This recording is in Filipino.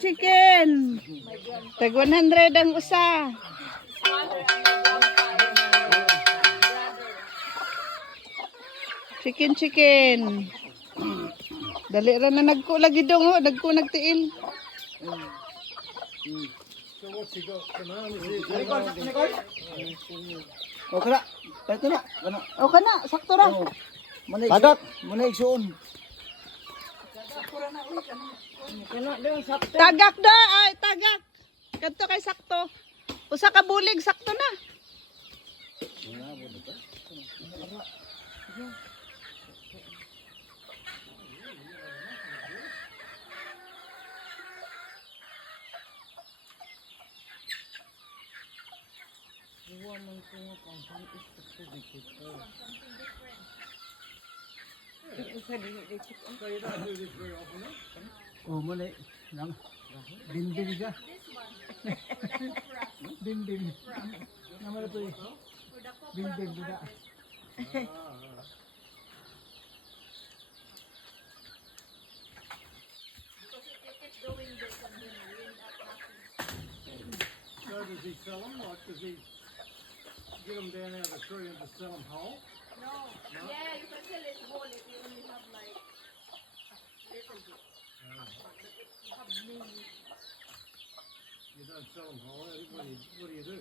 chicken. Tag 100 ang usa. Chicken. Dali ra na nagko lagi dong, oh. Nagko nagtiil. O kana, pwede na. Kana. O kana, sakto ra. Tagak, muna igsuon. Tagak da, ay tagak. Kadto kay sakto. Usa ka bulig sakto na. Oh, muna lang. Dindin ka. Dindin. Naman ito eh. Dindin buda. So does he sell them? Like, does he get them down out of the tree and just sell them whole? No. Yeah, you can sell it whole if you only have like little bit. You don't sell them whole. What do you do?